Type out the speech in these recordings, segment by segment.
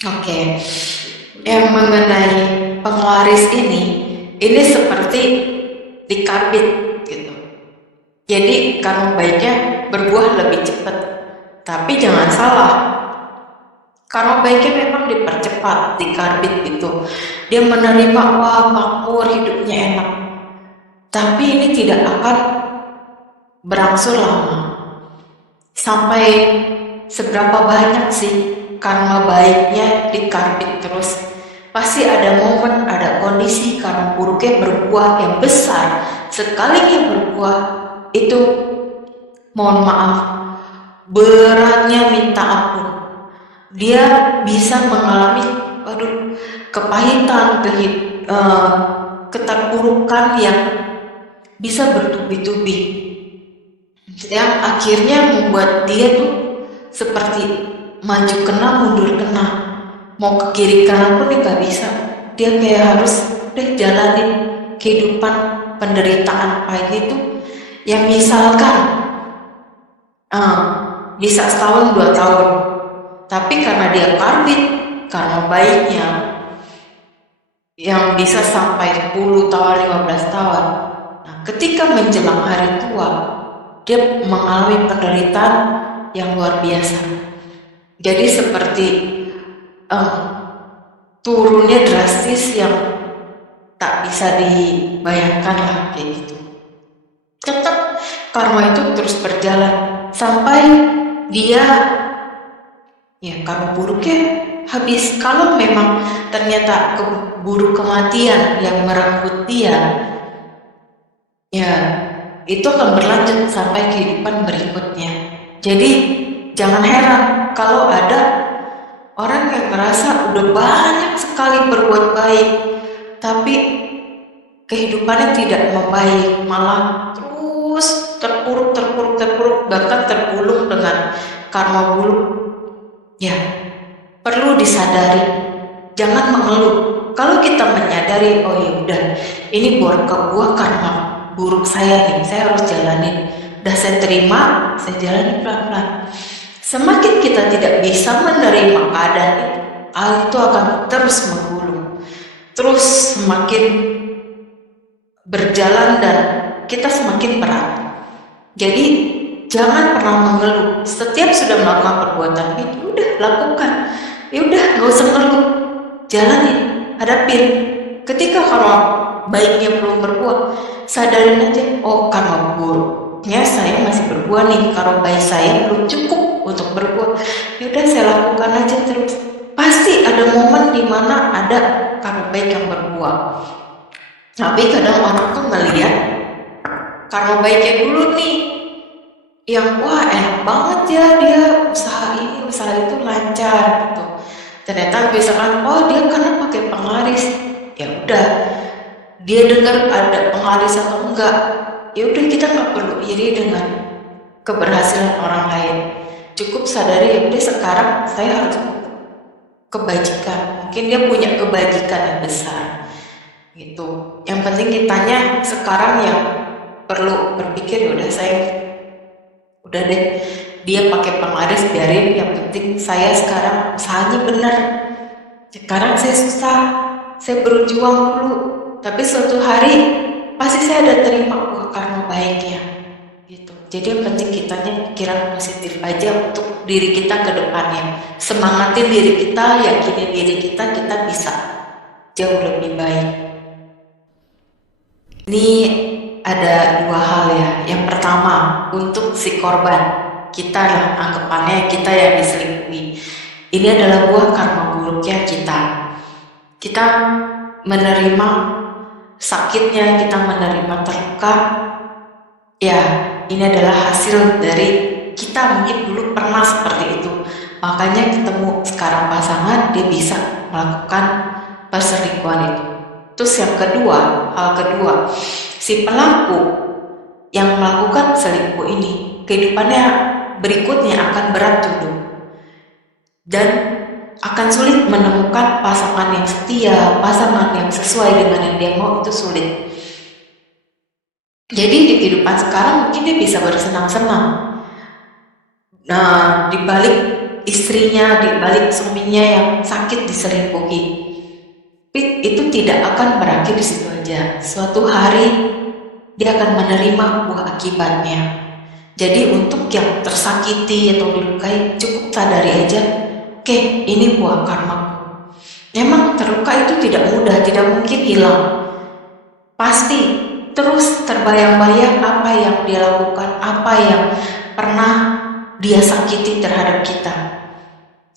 Oke, yang mengenai penglaris ini seperti dikarbit gitu. Jadi karma baiknya berbuah lebih cepat. Tapi jangan salah, karma baiknya memang dipercepat, dikarbit gitu. Dia menerima, wah makmur, hidupnya enak. Tapi ini tidak akan berangsur lama. Sampai seberapa banyak sih karma baiknya dikarbit terus? Pasti ada momen, ada kondisi karma buruknya berbuah yang besar. Sekalinya berbuah, itu mohon maaf, beratnya minta ampun. Dia bisa mengalami, aduh, kepahitan, keterpurukan yang bisa bertubi-tubi, yang akhirnya membuat dia tuh seperti maju kena mundur kena, mau ke kiri kanan pun dia nggak bisa. Dia kayak harus udah jalanin kehidupan penderitaan pahit itu, yang misalkan uh, bisa setahun 2 tahun, tapi karena dia karbit karena baiknya yang bisa sampai 10 tahun 15 tahun. Nah, ketika menjelang hari tua, dia mengalami penderitaan yang luar biasa. Jadi seperti turunnya drastis yang tak bisa dibayangkan lah kayak gitu. Tetap karma itu terus berjalan sampai dia, ya karma buruknya habis. Kalau memang ternyata keburu kematian yang merenggut dia, ya itu akan berlanjut sampai kehidupan berikutnya. Jadi jangan heran kalau ada orang yang merasa udah banyak sekali berbuat baik, tapi kehidupannya tidak membaik, malah terus terpuruk, bahkan tergulung dengan karma buruk. Ya, perlu disadari, jangan mengeluh. Kalau kita menyadari, oh ya udah, ini buah karma buruk saya nih, saya harus jalanin. Udah saya terima, saya jalani pelan-pelan. Semakin kita tidak bisa menerima keadaan itu, hal itu akan terus menggulung, terus semakin berjalan dan kita semakin berat. Jadi jangan pernah mengeluh. Setiap sudah melakukan perbuatan itu, udah lakukan. Ya udah, nggak usah ngeluh, jalanin, hadapin. Ketika karma baiknya belum berbuah, sadarin aja, oh karma buruknya saya masih berbuah nih, karma baik saya belum cukup untuk berbuah. Yaudah saya lakukan aja terus. Pasti ada momen dimana ada karma baik yang berbuah. Tapi kadang orang tuh ngeliat karma baiknya dulu nih, yang wah enak banget ya, dia usaha ini usaha itu lancar gitu. Ternyata misalkan, oh dia karena pakai penglaris, ya udah, dia dengar ada penglaris atau enggak, ya udah, kita nggak perlu iri dengan keberhasilan orang lain. Cukup sadari, ya udah, sekarang saya harus kebajikan. Mungkin dia punya kebajikan yang besar gitu. Yang penting kitanya sekarang yang perlu berpikir, ya udah, saya udah deh, dia pakai penglaris biarin, yang penting saya sekarang usahanya benar. Sekarang saya susah, saya berjuang dulu, tapi suatu hari pasti saya ada terima buah karma baiknya gitu. Jadi yang penting kitanya pikiran positif aja untuk diri kita ke depannya. Semangatin diri kita, yakinin diri kita, kita bisa jauh lebih baik. Ini ada dua hal ya. Yang pertama, untuk si korban, kita lah anggapannya kita yang diselingkuhi. Ini adalah buah karma buruknya kita. Kita menerima sakitnya, kita menerima terluka. Ya, ini adalah hasil dari kita mungkin dulu pernah seperti itu. Makanya ketemu sekarang pasangan, dia bisa melakukan perselingkuhan itu. Terus yang kedua, hal kedua, si pelaku yang melakukan selingkuh ini, kehidupannya berikutnya akan berat dulu. Dan akan sulit menemukan pasangan yang setia, pasangan yang sesuai dengan yang dia mau, itu sulit. Jadi di kehidupan sekarang mungkin dia bisa bersenang-senang. Nah, dibalik istrinya, di balik suaminya yang sakit diselingkuhi. Tapi itu tidak akan berakhir di situ aja. Suatu hari dia akan menerima buah akibatnya. Jadi untuk yang tersakiti atau dilukai, cukup sadari aja, oke, ini buah karmaku. Memang terluka itu tidak mudah, tidak mungkin hilang. Pasti terus terbayang-bayang apa yang dia lakukan, apa yang pernah dia sakiti terhadap kita.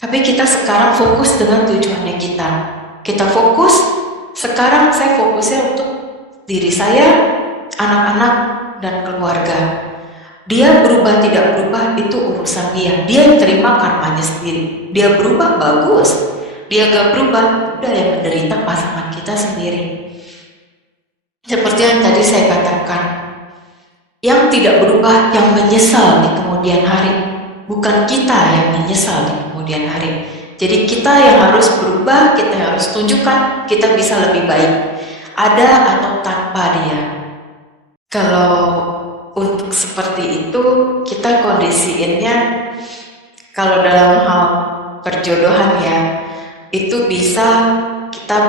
Tapi kita sekarang fokus dengan tujuannya kita. Kita fokus, sekarang saya fokusnya untuk diri saya, anak-anak, dan keluarga. Dia berubah tidak berubah itu urusan dia. Dia yang terima karmanya sendiri. Dia berubah bagus. Dia gak berubah, udah yang menderita pasangan kita sendiri. Seperti yang tadi saya katakan, yang tidak berubah, yang menyesal di kemudian hari. Bukan kita yang menyesal di kemudian hari. Jadi kita yang harus berubah, kita yang harus tunjukkan kita bisa lebih baik. Ada atau tanpa dia. Kalau untuk seperti itu, kita kondisiinnya, kalau dalam hal perjodohan ya, itu bisa kita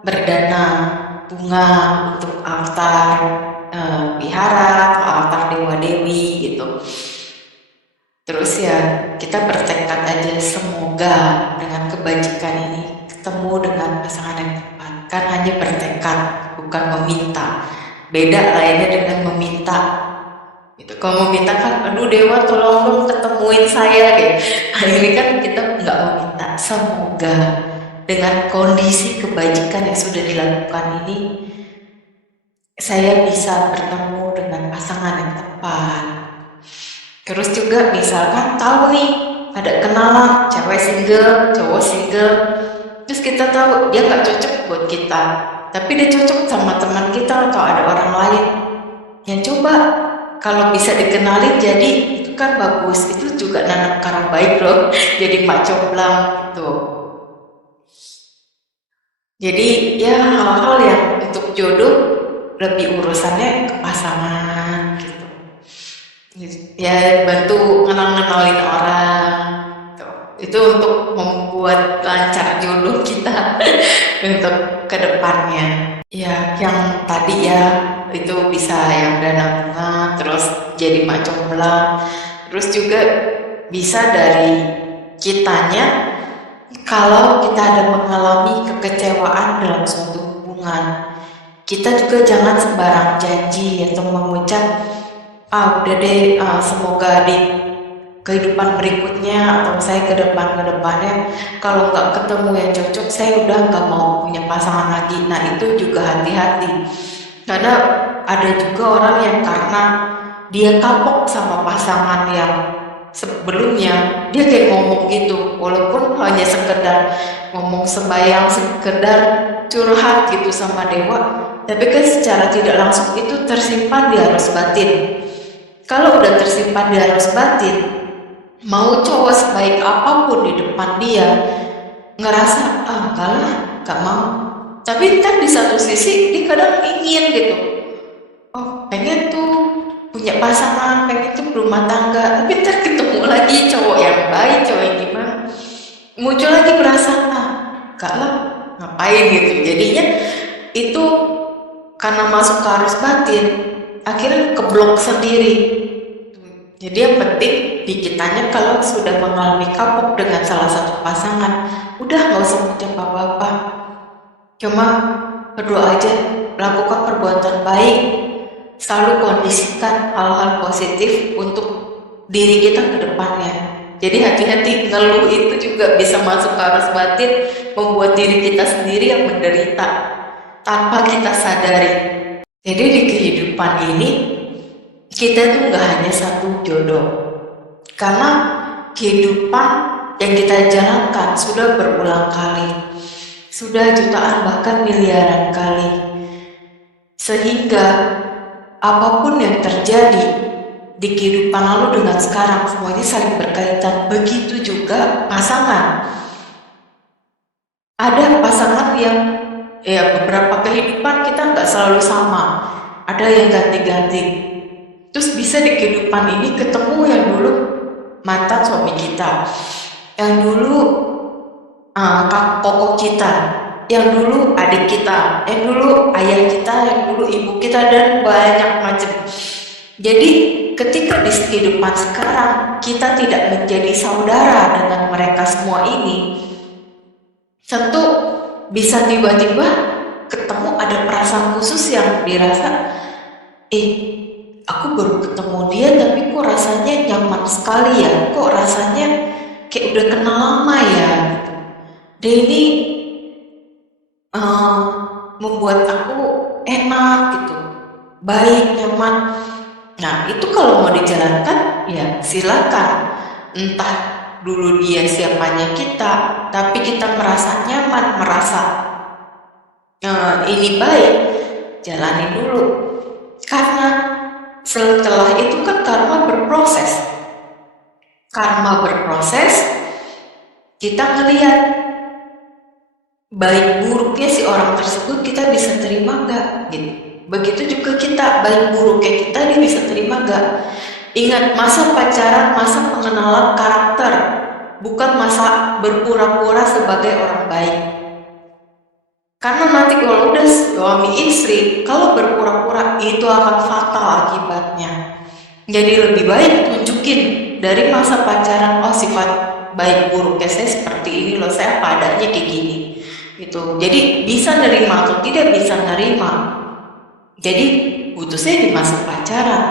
berdana bunga untuk altar wihara atau altar dewa-dewi gitu. Terus ya kita bertekad aja, semoga dengan kebajikan ini ketemu dengan pasangan yang tepat. Kan hanya bertekad, bukan meminta. Beda lainnya dengan meminta. Gitu. Kalau meminta kan, aduh dewa tolong dong ketemuin saya gitu. Nah, ini kan kita nggak meminta. Semoga dengan kondisi kebajikan yang sudah dilakukan ini, saya bisa bertemu dengan pasangan yang tepat. Terus juga misalkan tahu nih ada kenalan cewek single, cowok single, terus kita tahu dia nggak cocok buat kita, tapi dia cocok sama teman kita atau ada orang lain. Yang coba kalau bisa dikenalin jadi itu kan bagus, itu juga nanam karma baik loh, jadi mak comblang gitu. Jadi ya hal-hal yang untuk jodoh lebih urusannya ke pasangan gitu. Ya bantu ngenalin orang gitu. Itu untuk membuat lancar jodoh kita untuk kedepannya. Ya yang tadi ya itu bisa yang dana bunga, terus jadi mak comblang, terus juga bisa dari kitanya kalau kita ada mengalami kekecewaan dalam suatu hubungan. Kita juga jangan sembarang janji atau mengucap udah deh, semoga di kehidupan berikutnya atau saya ke depannya kalau nggak ketemu yang cocok, saya udah nggak mau punya pasangan lagi. Nah itu juga hati-hati, karena ada juga orang yang karena dia kapok sama pasangan yang sebelumnya, dia kayak ngomong gitu, walaupun hanya sekedar ngomong sembayang, sekedar curhat gitu sama dewa, tapi kan secara tidak langsung itu tersimpan di arus batin. Kalau udah tersimpan di arus batin, mau cowok sebaik apapun di depan dia, ngerasa enggak lah, gak mau. Tapi kan di satu sisi dia kadang ingin gitu, pengen tuh punya pasangan, pengen tuh berumah tangga, tapi ntar ketemu lagi cowok yang baik, cowok yang gimana, muncul lagi perasaan enggak lah, ngapain gitu. Jadinya itu karena masuk ke arus batin, akhirnya keblok sendiri. Jadi yang penting di kitanya kalau sudah mengalami kapok dengan salah satu pasangan, udah gak usah ngucap apa-apa, cuma berdoa aja, lakukan perbuatan baik, selalu kondisikan hal-hal positif untuk diri kita ke depannya. Jadi hati-hati, ngeluh itu juga bisa masuk ke arus batin, membuat diri kita sendiri yang menderita tanpa kita sadari. Jadi di kehidupan ini kita tuh nggak hanya satu jodoh, karena kehidupan yang kita jalankan sudah berulang kali, sudah jutaan bahkan miliaran kali, sehingga apapun yang terjadi di kehidupan lalu dengan sekarang semuanya saling berkaitan. Begitu juga pasangan. Ada pasangan yang beberapa kehidupan kita nggak selalu sama, ada yang ganti-ganti. Terus bisa di kehidupan ini ketemu yang dulu mantan suami kita, yang dulu koko kita, yang dulu adik kita, yang dulu ayah kita, yang dulu ibu kita, dan banyak macam. Jadi ketika di kehidupan sekarang kita tidak menjadi saudara dengan mereka semua ini, tentu bisa tiba-tiba ketemu ada perasaan khusus yang dirasa, aku baru ketemu dia tapi kok rasanya nyaman sekali ya, kok rasanya kayak udah kenal lama ya gitu. Dan ini membuat aku enak gitu, baik, nyaman. Nah itu kalau mau dijalankan ya silakan. Entah dulu dia siapanya kita, tapi kita merasa nyaman, merasa ini baik, jalani dulu. Karena setelah itu kan karma berproses. Karma berproses, kita ngelihat baik buruknya si orang tersebut kita bisa terima gak gitu. Begitu juga kita, baik buruknya kita dia bisa terima gak. Ingat, masa pacaran, masa pengenalan karakter, bukan masa berpura-pura sebagai orang baik. Karena nanti kalau udah suami istri, kalau berpura-pura itu akan fatal akibatnya. Jadi lebih baik tunjukin dari masa pacaran, sifat baik buruknya saya seperti ini loh, saya padanya kayak gini gitu. Jadi bisa nerima atau tidak bisa nerima. Jadi putusnya di masa pacaran,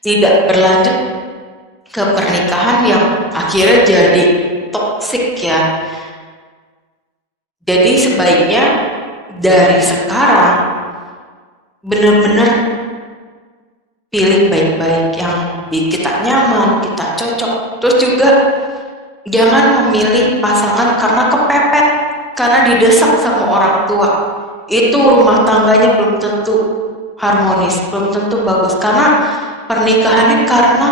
tidak berlanjut ke pernikahan yang akhirnya jadi toksik ya. Jadi sebaiknya dari sekarang benar-benar pilih baik-baik yang bikin kita nyaman, kita cocok. Terus juga jangan memilih pasangan karena kepepet, karena didesak sama orang tua. Itu rumah tangganya belum tentu harmonis, belum tentu bagus. Karena pernikahannya karena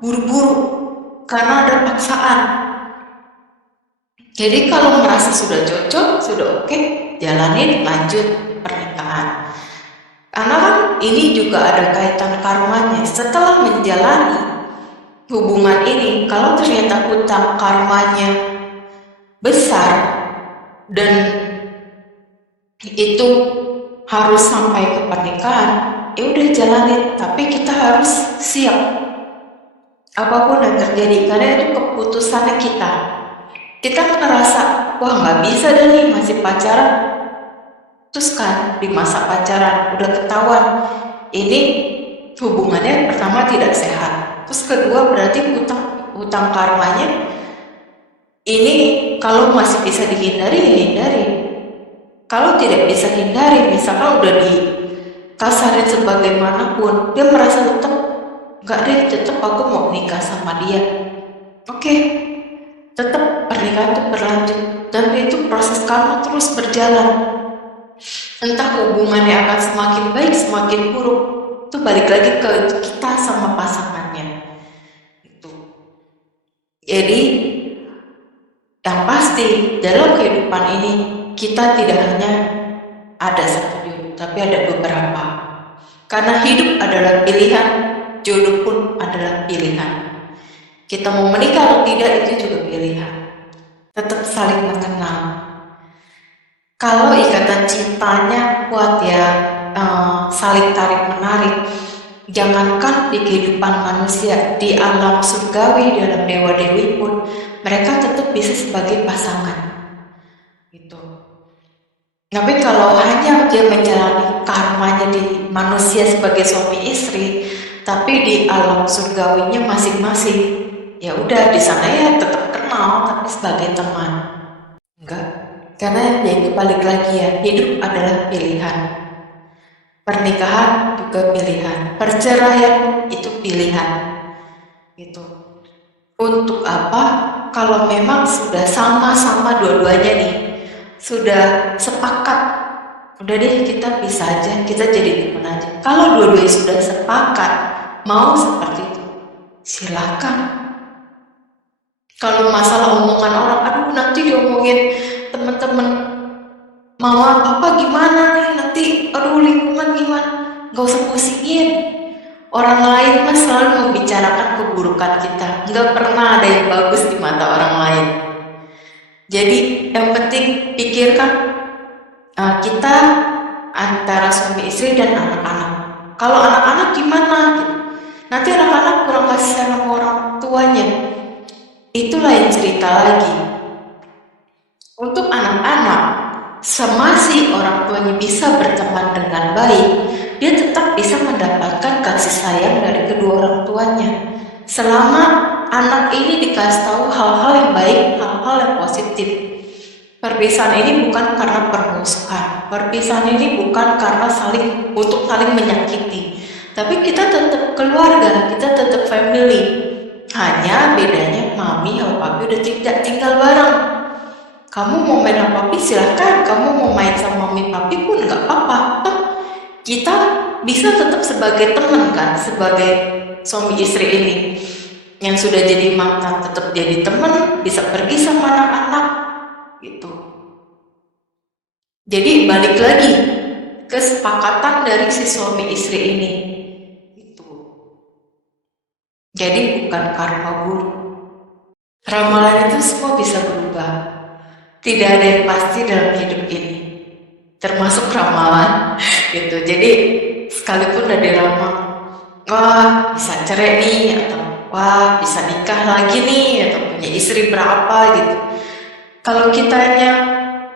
buru-buru, karena ada paksaan. Jadi kalau merasa sudah cocok, sudah oke, jalanin lanjut pernikahan. Karena kan ini juga ada kaitan karmanya. Setelah menjalani hubungan ini, kalau ternyata hutang karmanya besar dan itu harus sampai ke pernikahan, ya udah jalanin. Tapi kita harus siap apapun yang terjadi, karena itu keputusannya kita. Kita ngerasa, wah nggak bisa deh nih masih pacaran. Terus kan di masa pacaran udah ketahuan ini hubungannya pertama tidak sehat. Terus kedua berarti hutang karmanya ini kalau masih bisa dihindari ya hindari. Kalau tidak bisa hindari, misalkan udah dikasarin sebagaimanapun, dia merasa tetap nggak deh, tetap aku mau nikah sama dia. Oke, tetap pernikahan itu berlanjut dan itu proses karma terus berjalan. Entah hubungannya akan semakin baik, semakin buruk, itu balik lagi ke kita sama pasangannya. Itu. Jadi yang pasti dalam kehidupan ini kita tidak hanya ada satu jodoh, tapi ada beberapa. Karena hidup adalah pilihan, jodoh pun adalah pilihan. Kita mau menikah atau tidak itu juga pilihan. Tetap saling mengenal. Kalau ikatan cintanya kuat ya, saling tarik menarik. Jangankan di kehidupan manusia, di alam surgawi, dalam dewa dewi pun mereka tetap bisa sebagai pasangan. Gitu. Tapi kalau hanya dia menjalani karmanya di manusia sebagai suami istri, tapi di alam surgawinya masing-masing, ya udah di sana ya tetap kenal tapi sebagai teman. Enggak, karena ya itu balik lagi ya, hidup adalah pilihan. Pernikahan juga pilihan, perceraian itu pilihan. Gitu. Untuk apa? Kalau memang sudah sama-sama dua-duanya nih, sudah sepakat, udah deh kita bisa aja, kita jadi teman aja. Kalau dua-duanya sudah sepakat mau seperti itu, silakan. Kalau masalah omongan orang, aduh nanti diomongin teman-teman mama papa gimana nih nanti, aduh lingkungan gimana, gak usah pusingin. Orang lain mah selalu membicarakan keburukan kita, nggak pernah ada yang bagus di mata orang lain. Jadi yang penting pikirkan kita antara suami istri dan anak-anak. Kalau anak-anak gimana? Gitu. Nanti anak-anak kurang kasih sayang sama orang tuanya. Itu lain cerita lagi. Untuk anak-anak, semasi orang tuanya bisa berteman dengan baik, dia tetap bisa mendapatkan kasih sayang dari kedua orang tuanya. Selama anak ini dikasih tahu hal-hal yang baik, hal-hal yang positif. Perpisahan ini bukan karena permusuhan. Perpisahan ini bukan karena saling menyakiti. Tapi kita tetap keluarga, kita tetap family. Hanya bedanya mami sama papi udah tidak tinggal bareng. Kamu mau main sama papi silahkan, kamu mau main sama mami papi pun nggak apa-apa. Kita bisa tetap sebagai teman kan, sebagai suami istri ini yang sudah jadi mantan tetap jadi teman, bisa pergi sama anak-anak gitu. Jadi balik lagi kesepakatan dari si suami istri ini gitu. Jadi bukan karma buruk. Ramalan itu semua bisa berubah. Tidak ada yang pasti dalam hidup ini, termasuk ramalan gitu. Jadi sekalipun ada ramal, wah bisa cerai nih, atau wah bisa nikah lagi nih, atau punya istri berapa gitu. Kalau kitanya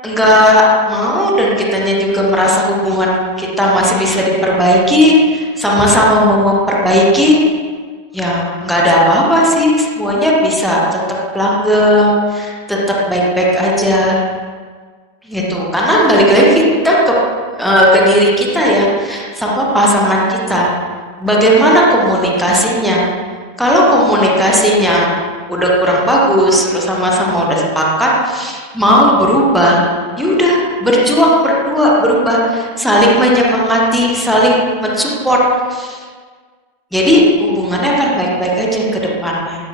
nggak mau dan kitanya juga merasa hubungan kita masih bisa diperbaiki, sama-sama mau memperbaiki, ya nggak ada apa-apa sih, semuanya bisa tetap langgeng, tetap baik-baik aja gitu. Karena balik lagi kita ke diri kita ya, sama pasangan kita, bagaimana komunikasinya. Kalau komunikasinya udah kurang bagus, terus sama-sama udah sepakat mau berubah, yaudah berjuang berdua berubah, saling menyemangati, saling mensupport. Jadi hubungannya akan baik-baik aja ke depannya.